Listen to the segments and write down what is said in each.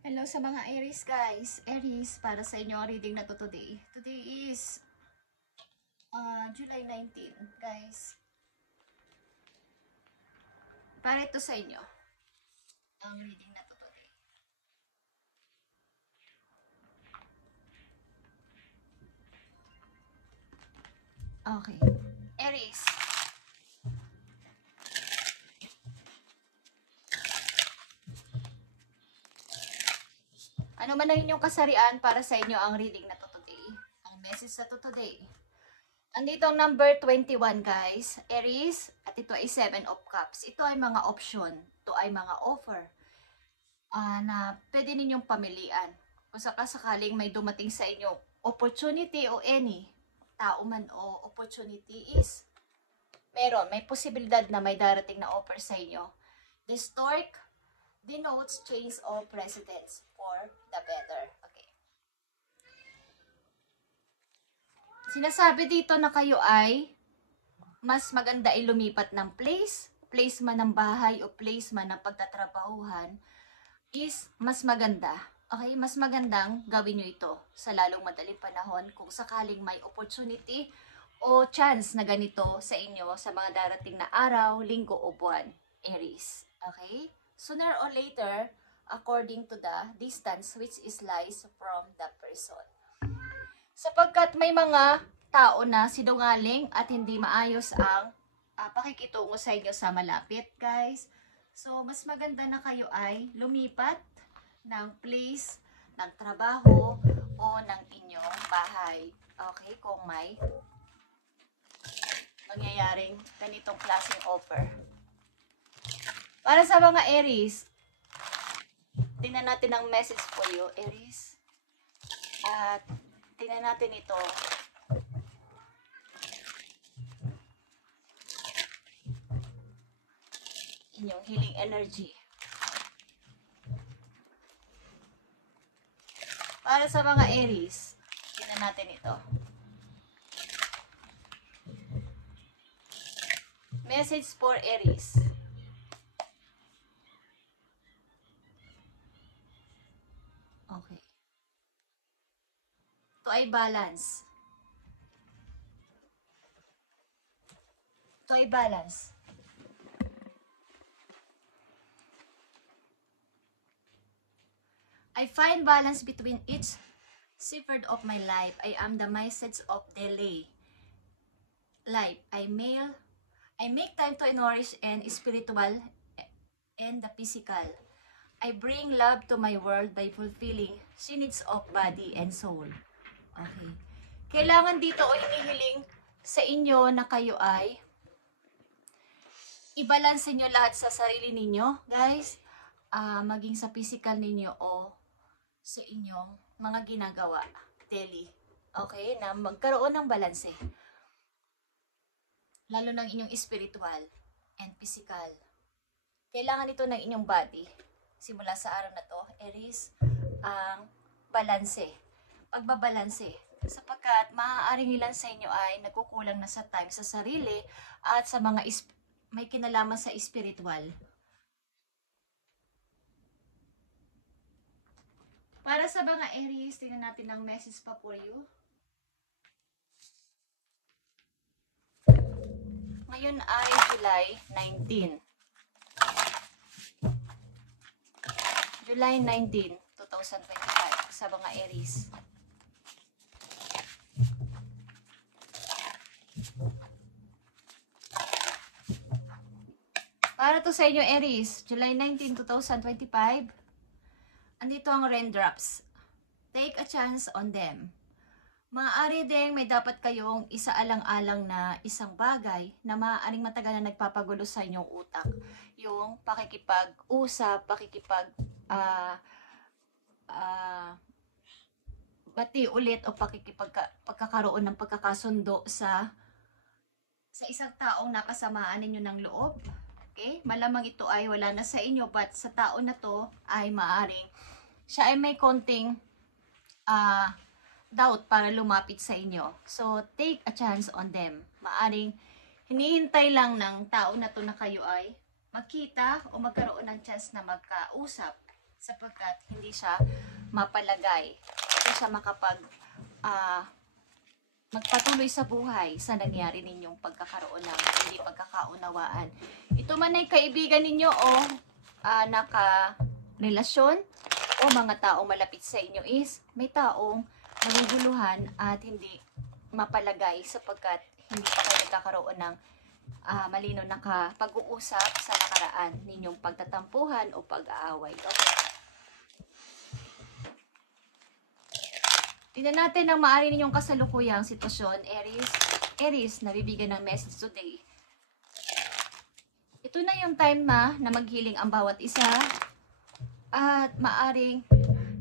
Hello sa mga Aries guys. Aries, para sa inyo ang reading na to today. Today is July 19, guys. Para ito sa inyo ang reading na to today. Okay. Aries. Ano man ang inyong kasarian, para sa inyo ang reading na to today. Ang message na to today. Andito ang number 21 guys. Aries. At ito ay 7 of Cups. Ito ay mga option. Ito ay mga offer. Na pwede ninyong pamilian. Kung sakasakaling may dumating sa inyo opportunity o any tao man o opportunity is meron. May posibilidad na may darating na offer sa inyo. The stork denotes change of residence for the better. Okay. Sinasabi dito na kayo ay mas maganda ay lumipat ng place man ng bahay o place man ng pagtatrabahuhan is mas maganda. Okay, mas magandang gawin nyo ito sa lalong madaling panahon kung sakaling may opportunity o chance na ganito sa inyo sa mga darating na araw, linggo o buwan, Aries. Okay? Sooner or later, according to the distance which is lies from the person. Sapagkat may mga tao na sinungaling at hindi maayos ang pakikitungo sa inyo sa malapit, guys. So, mas maganda na kayo ay lumipat ng place, ng trabaho, o ng inyong bahay. Okay? Kung may mangyayaring ganitong klaseng offer. Para sa mga Aries, tingnan natin ang message for you, Aries. At tingnan natin ito. Inyong healing energy. Para sa mga Aries, tingnan natin ito. Message for Aries. Okay. Ito ay balance. Ito ay balance. I find balance between each shepherd of my life. I am the message of delay. Life. I make time to nourish and spiritual and the physical. I bring love to my world by fulfilling needs of body and soul. Okay. Kailangan dito o hinihiling sa inyo na kayo ay i-balance nyo lahat sa sarili ninyo, guys. Maging sa physical ninyo o sa inyong mga ginagawa daily. Okay? Na magkaroon ng balanse. Lalo ng inyong spiritual and physical. Kailangan ito ng inyong body. Simula sa araw na to, Aries, ang balanse. Pagbabalanse. Sapagkat maaaring ilan sa inyo ay nagkukulang na sa time sa sarili at sa mga may kinalaman sa spiritual. Para sa mga Aries, tingnan natin ang message pa for you. Ngayon ay July 19. July 19, 2025 sa mga Aries. Para to sa inyo Aries, July 19, 2025. Andito ang raindrops. Take a chance on them. Maaari ding may dapat kayong isaalang-alang na isang bagay na maaaring matagal na nagpapagulo sa inyong utak. Yung pakikipag-usap, bati ulit o pagkakaroon ng pagkakasundo sa isang taong napasamaan ninyo ng loob. Okay? Malamang ito ay wala na sa inyo, but sa tao na to ay maaaring siya ay may konting doubt para lumapit sa inyo. So, take a chance on them. Maaring hinihintay lang ng tao na to na kayo ay magkita o magkaroon ng chance na magkausap. sapagkat hindi siya mapalagay. Hindi siya magpatuloy sa buhay sa nangyari ninyong pagkakaroon ng hindi pagkakaunawaan. Ito man ay kaibigan ninyo o naka-relasyon o mga taong malapit sa inyo is may taong naguguluhan at hindi mapalagay sapagkat hindi pa kayo nagkakaroon ng malino na pag-uusap sa nakaraan ninyong pagtatampuhan o pag-aaway. Okay. Tingnan natin ang maaari ninyong kasalukuyang sitwasyon, Aries. Aries, nabibigyan ng message today. Ito na yung time na maghiling ang bawat isa at maaring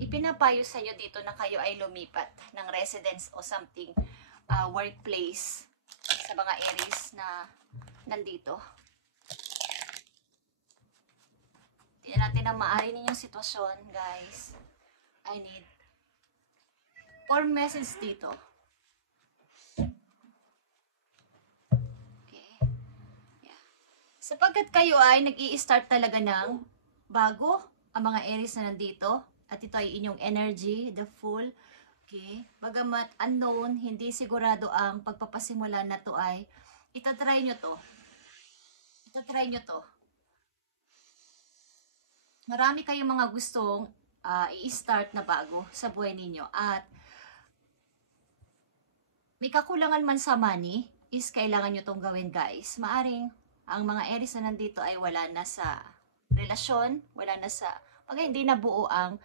ipinapayo sa inyo dito na kayo ay lumipat ng residence o something workplace sa mga Aries na nandito. Tingnan natin ang maaari ninyong sitwasyon, guys. I need 4 messages dito. Okay. Yeah. Sapagkat kayo ay nag-i-start talaga ng bago ang mga Aries na nandito at ito ay inyong energy, the Fool. Okay. Bagamat unknown, hindi sigurado ang pagpapasimula na to ay itatry nyo to. Itatry nyo to. Marami kayong mga gustong i-start na bago sa buhay ninyo at may kakulangan man sa money, is kailangan nyo itong gawin, guys. Maaring ang mga Aries na nandito ay wala na sa relasyon, wala na sa, hindi na buo ang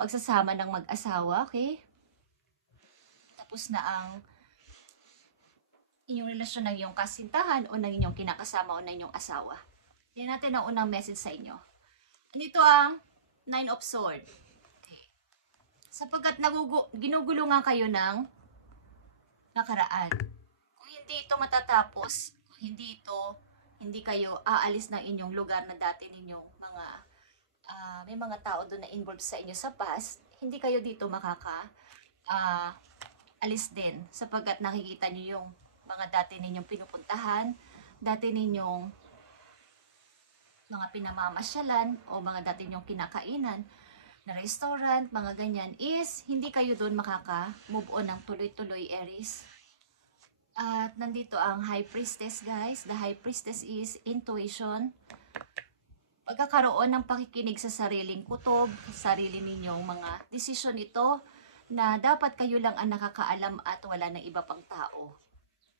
pagsasama ng mag-asawa, okay? Tapos na ang inyong relasyon ng inyong kasintahan o ng inyong kinakasama o ng inyong asawa. Tingnan natin ang unang message sa inyo. Dito ang 9 of Swords. Okay. Sapagkat ginugulungan kayo ng nakaraan. Kung hindi ito matatapos, kung hindi kayo aalis ng inyong lugar na dati ninyong may mga tao doon na involved sa inyo sa past, hindi kayo dito alis din sapagkat nakikita nyo yung mga dati ninyong pinupuntahan, dati ninyong mga pinamamasyalan o mga dati ninyong kinakainan na restaurant, mga ganyan, is hindi kayo doon makaka-move on ng tuloy-tuloy, Aries. At nandito ang High Priestess, guys. The High Priestess is intuition. Pagkakaroon ng pakikinig sa sariling kutob, sarili ninyong mga desisyon ito na dapat kayo lang ang nakakaalam at wala ng iba pang tao.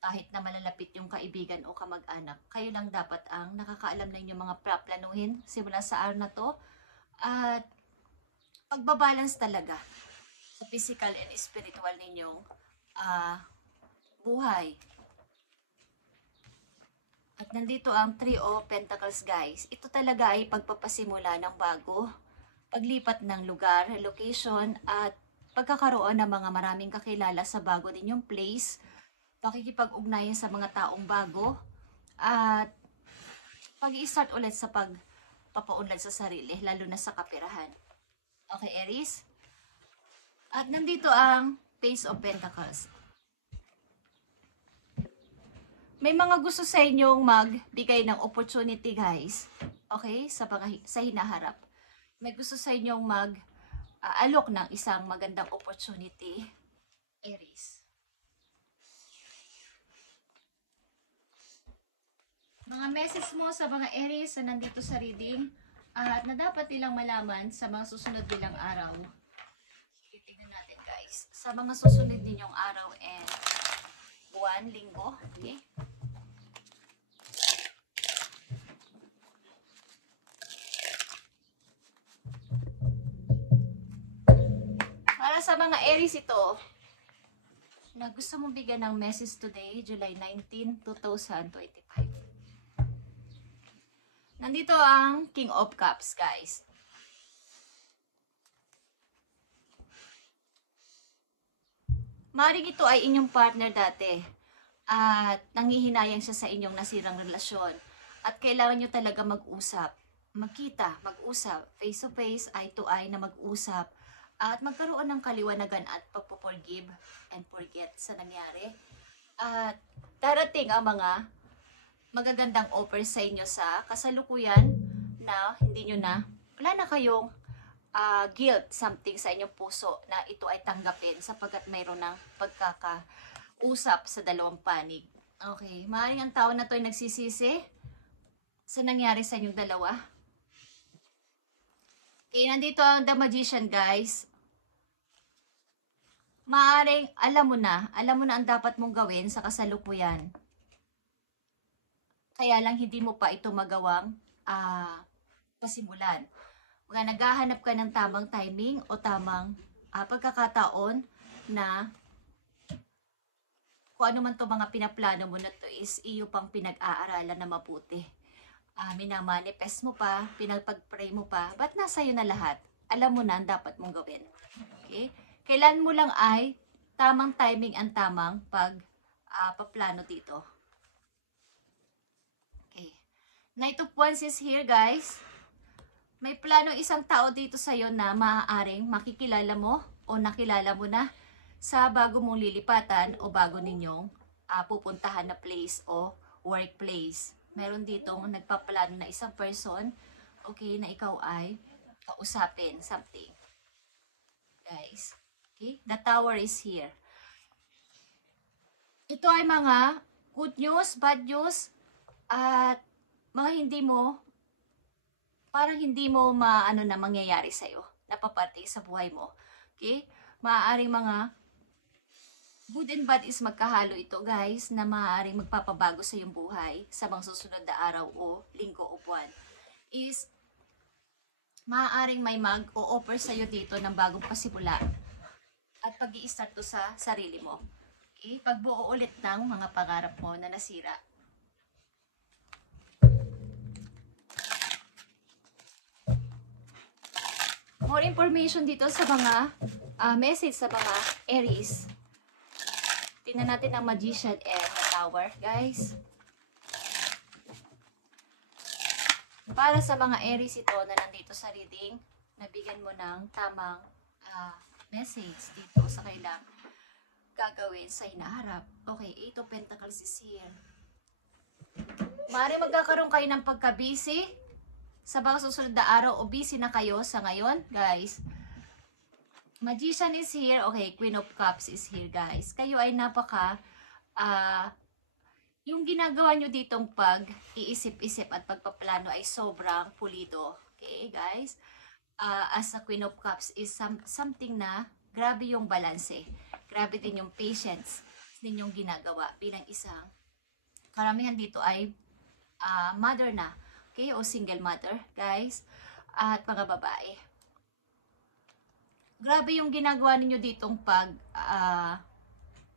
Kahit na malalapit yung kaibigan o kamag-anak, kayo lang dapat ang nakakaalam ng inyong mga planuhin simula sa araw na to. At pagbabalance talaga sa physical and spiritual ninyong buhay. At nandito ang 3 of Pentacles, guys. Ito talaga ay pagpapasimula ng bago, paglipat ng lugar, location, at pagkakaroon ng mga maraming kakilala sa bago ninyong place, pakikipag-ugnayan sa mga taong bago, at pag-i-start ulit sa pagpapaunlad sa sarili, lalo na sa kapirahan. Okay, Aries? At nandito ang Page of Pentacles. May mga gusto sa inyong magbigay ng opportunity, guys. Okay? Sa hinaharap. May gusto sa inyong mag-alok ng isang magandang opportunity, Aries. Mga message mo sa mga Aries na nandito sa reading at na dapat nilang malaman sa mga susunod nilang araw. Titignan natin, guys. Sa mga susunod ninyong araw and buwan, linggo. Okay? Para sa mga Aries ito, na gusto mong bigyan ng message today, July 19, 2025. Nandito ang King of Cups, guys. Maaaring ito ay inyong partner dati at nanghihinayang siya sa inyong nasirang relasyon at kailangan nyo talaga mag-usap, magkita, mag-usap, face to face, eye to eye na mag-usap at magkaroon ng kaliwanagan at pagpo-forgive and forget sa nangyari. At darating ang mga magagandang offer sa inyo sa kasalukuyan na hindi nyo na, wala na kayong guilt, something sa inyong puso na ito ay tanggapin sapagkat mayroon ng pagkakausap sa dalawang panig. Okay, maaaring ang tao na to ay nagsisisi sa nangyari sa inyong dalawa. Okay, nandito ang The Magician, guys. Maaaring alam mo na ang dapat mong gawin sa kasalukuyan. Kaya lang hindi mo pa ito magawang pasimulan. Mga naghahanap ka ng tamang timing o tamang pagkakataon na kung ano man to mga pinaplano mo na to is iyo pang pinag-aaralan na mabuti. Minamanifest mo pa, pinagpag-pray mo pa, ba't nasa iyo na lahat? Alam mo na ang dapat mong gawin. Okay? Kailan mo lang ay tamang timing ang tamang paplano dito. Okay. Knight of Wands is here, guys. May plano isang tao dito sa'yo na maaaring makikilala mo o nakilala mo na sa bago mong lilipatan o bago ninyong pupuntahan na place o workplace. Meron dito nagpaplano na isang person, okay, na ikaw ay kausapin, something. Guys, okay, the Tower is here. Ito ay mga good news, bad news, at mga parang hindi mo mangyayari sa'yo, napaparte sa buhay mo. Okay? Maaaring mga good and bad is magkahalo ito, guys, na maaaring magpapabago sa iyong buhay sa mga susunod na araw o linggo o buwan. Is maaaring may mag-o-offer sa'yo dito ng bagong pasimula at pag-i-start to sa sarili mo. Okay? Pagbuo ulit ng mga pangarap mo na nasira. More information dito sa mga message sa mga Aries. Tingnan natin ang Magician and the Tower, guys. Para sa mga Aries ito na nandito sa reading, nabigyan mo ng tamang message dito sa kailang gagawin sa hinaharap. Okay, 8 of Pentacles is here. Maaaring magkakaroon kayo ng pagka-busy sa mga susunod na araw o busy na kayo sa ngayon, guys. Magician is here. Okay, Queen of Cups is here, guys. Kayo ay yung ginagawa nyo ditong pag-iisip-isip at pagpaplano ay sobrang pulido. Okay, guys? As a Queen of Cups is something na grabe yung balanse. Grabe din yung patience ninyong ginagawa bilang isang karamihan dito ay mother na. Okay, o single mother, guys, at mga babae. Grabe yung ginagawa ninyo ditong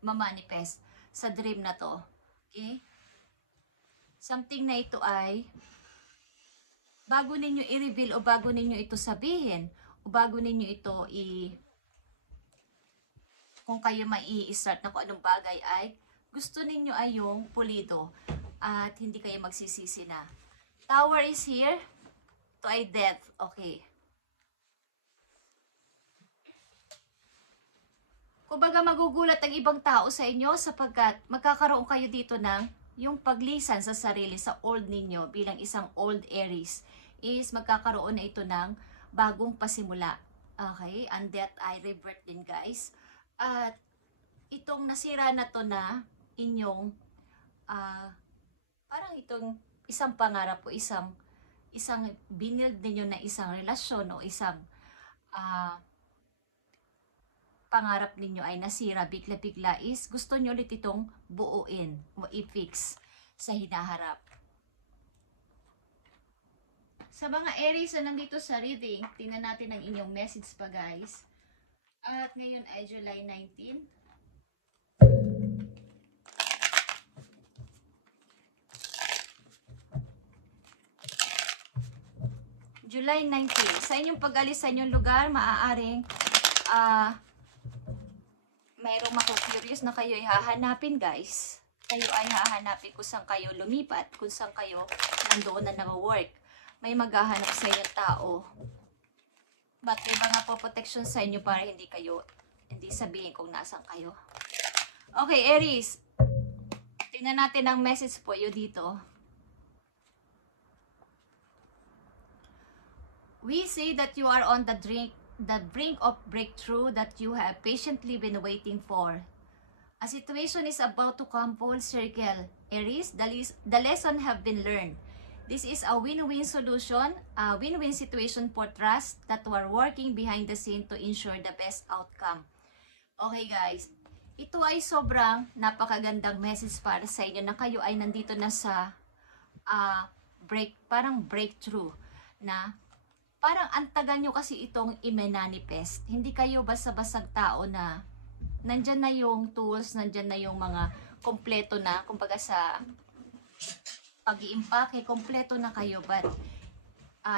mamanifest sa dream na to. Okay? Something na ito ay bago ninyo i-reveal o bago ninyo ito sabihin o bago ninyo ito kung kayo mai-start na kung anong bagay ay gusto ninyo ay yung pulido at hindi kayo magsisisi na. Tower is here. Ito ay death. Okay. Kumbaga magugulat ang ibang tao sa inyo sapagkat magkakaroon kayo dito ng yung paglisan sa sarili sa old ninyo bilang isang old Aries is magkakaroon na ito ng bagong pasimula. Okay? And death ay rebirth din, guys. At itong nasira na to na inyong parang itong isang pangarap o isang binild ninyo na isang relasyon o isang pangarap ninyo ay nasira bigla-bigla is gusto nyo ulit itong buuin o i-fix sa hinaharap. Sa mga Aries na nandito sa reading, tingnan natin ang inyong message pa, guys. At ngayon ay July 19. July 19. Sa inyong pag-alis sa inyong lugar, maaaring mayroong mako-curious na kayo ay hahanapin, guys. Kayo ay hahanapin kung saan kayo lumipat, kung saan kayo nandoon na nag-work. May maghahanap sa inyong tao. But may mga po-protection sa inyo para hindi sabihin kung nasaan kayo. Okay, Aries. Tingnan natin ang message po dito. We say that you are on the brink of breakthrough that you have patiently been waiting for. A situation is about to come full circle. Aries, the lesson have been learned. This is a win-win solution, a win-win situation for trust that we're working behind the scene to ensure the best outcome. Okay guys, ito ay sobrang napakagandang message para sa inyo na kayo ay nandito na sa parang breakthrough na parang antagan nyo kasi itong i-manifest. Hindi kayo basta-bastang tao na nandyan na yung tools, nandyan na yung mga kompleto na, kumbaga sa pag-iimpake, kompleto na kayo, but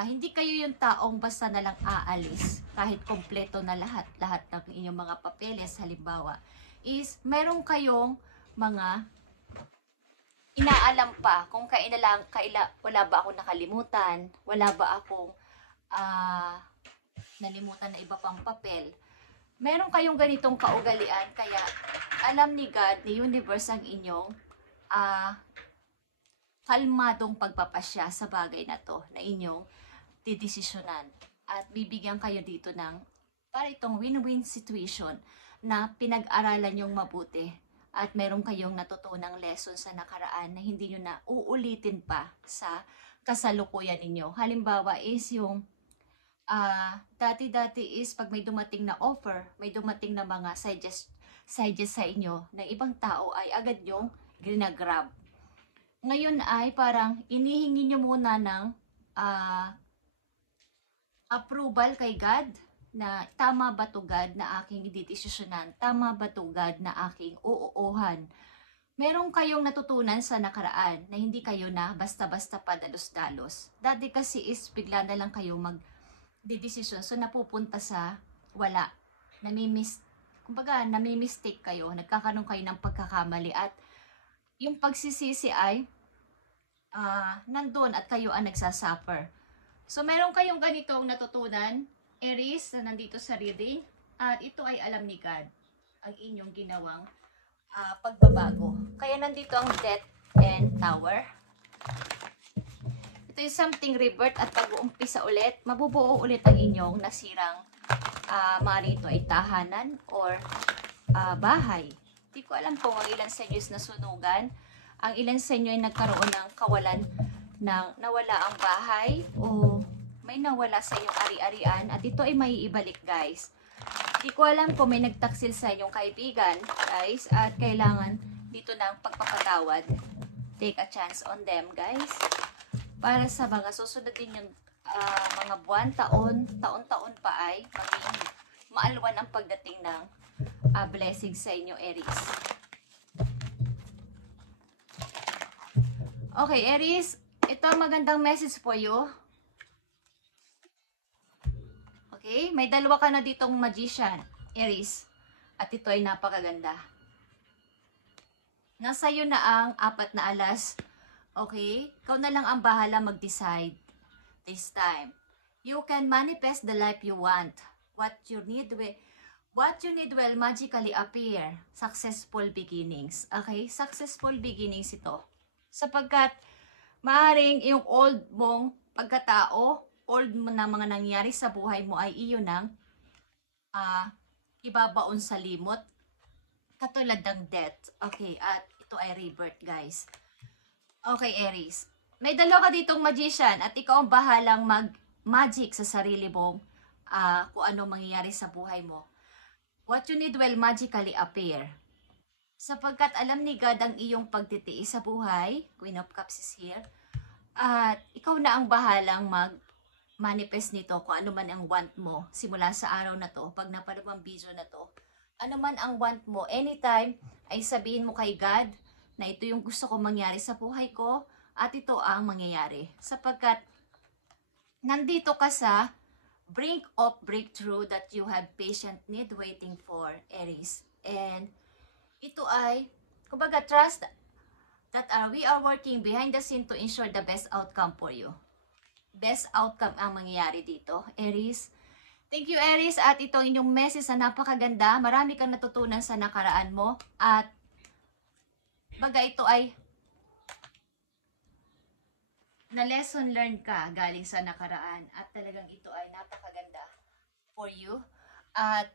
hindi kayo yung taong basta na lang aalis kahit kompleto na lahat ng inyong mga papeles. Halimbawa is meron kayong mga inaalam pa kung wala ba akong nakalimutan, wala ba akong nalimutan na iba pang papel. Meron kayong ganitong kaugalian, kaya alam ni God, ni Universe ang inyong kalmadong pagpapasya sa bagay na to na inyong didesisyonan. At bibigyan kayo dito ng para itong win-win situation na pinag-aralan yung mabuti at meron kayong natutunang lesson sa nakaraan na hindi nyo na uulitin pa sa kasalukuyan ninyo. Halimbawa is yung dati-dati is pag may dumating na offer, may dumating na mga suggest sa inyo ng ibang tao ay agad yung ginagrab. Ngayon ay parang inihingi nyo muna ng approval kay God na tama ba to God na aking ididesisyonan? Tama ba to God na aking uuuhan? Meron kayong natutunan sa nakaraan na hindi kayo na basta-basta padalos-dalos. Dati kasi is bigla na lang kayo magdidesisyon, so napupunta sa wala. Nami-mistake kayo, nagkakaroon kayo ng pagkakamali at yung pagsisisi ay nandun at kayo ang nagsasuffer. So meron kayong ganitong natutunan, Aries, na nandito sa reading, at ito ay alam ni God ang inyong ginawang pagbabago. Kaya nandito ang Death and Tower. Ito yung something rebirth at pag-uumpisa ulit, mabubuo ulit ang inyong nasirang maaari ito ay tahanan or bahay. Hindi ko alam kung ang ilan sa inyo is nasunugan, ang ilan sa inyo ay nagkaroon ng kawalan ng nawala ang bahay o may nawala sa inyong ari-arian at ito ay maiibalik guys. Hindi ko alam kung may nagtaksil sa inyong kaibigan guys at kailangan dito ng pagpapatawad. Take a chance on them guys. Para sa mga susunod din yung mga buwan, taon-taon pa ay maging maalwan ang pagdating ng blessing sa inyo Aries. Okay Aries, ito ang magandang message for you. Okay, may dalawa ka na ditong magician, Aries. At ito ay napakaganda. Nasa iyo na ang 4 na alas. Okay, ikaw na lang ang bahala mag-decide this time. You can manifest the life you want. What you need will magically appear. Successful beginnings. Okay, successful beginnings ito. Sapagkat maaaring yung old mong pagkatao, old mo na mga nangyari sa buhay mo ay iyon ang ibabaon sa limot. Katulad ng death. Okay, at ito ay rebirth guys. Okay Aries, may dalawa ka ditong magician at ikaw ang bahalang mag-magic sa sarili mong kung ano mangyayari sa buhay mo. What you need will magically appear. Sapagkat alam ni God ang iyong pagtitiis sa buhay, Queen of Cups is here, at ikaw na ang bahalang mag-manifest nito kung ano man ang want mo simula sa araw na to, pag napanood ang video na to. Ano man ang want mo, anytime ay sabihin mo kay God na ito yung gusto ko mangyari sa buhay ko at ito ang mangyayari. Sapagkat nandito ka sa brink of breakthrough that you have patient need waiting for, Aries. And ito ay, kumbaga, trust that we are working behind the scene to ensure the best outcome for you. Best outcome ang mangyayari dito, Aries. Thank you, Aries. At itong inyong message na napakaganda. Marami kang natutunan sa nakaraan mo. At baga ito ay na lesson learned ka galing sa nakaraan at talagang ito ay napakaganda for you. At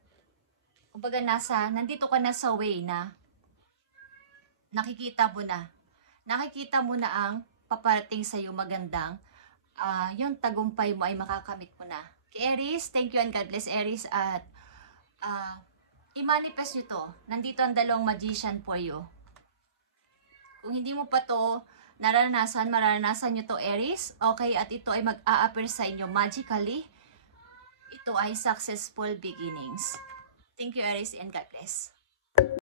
kumbaga nandito ka na sa way na nakikita mo na ang paparating sa iyo magandang yung tagumpay mo ay makakamit mo na. Kay Aries, thank you and God bless Aries. At i-manifest nyo to. Nandito ang dalawang magician for you. Kung hindi mo pa to mararanasan nyo to Aries. Okay, at ito ay mag-a-appear sa inyo magically. Ito ay successful beginnings. Thank you Aries and God bless.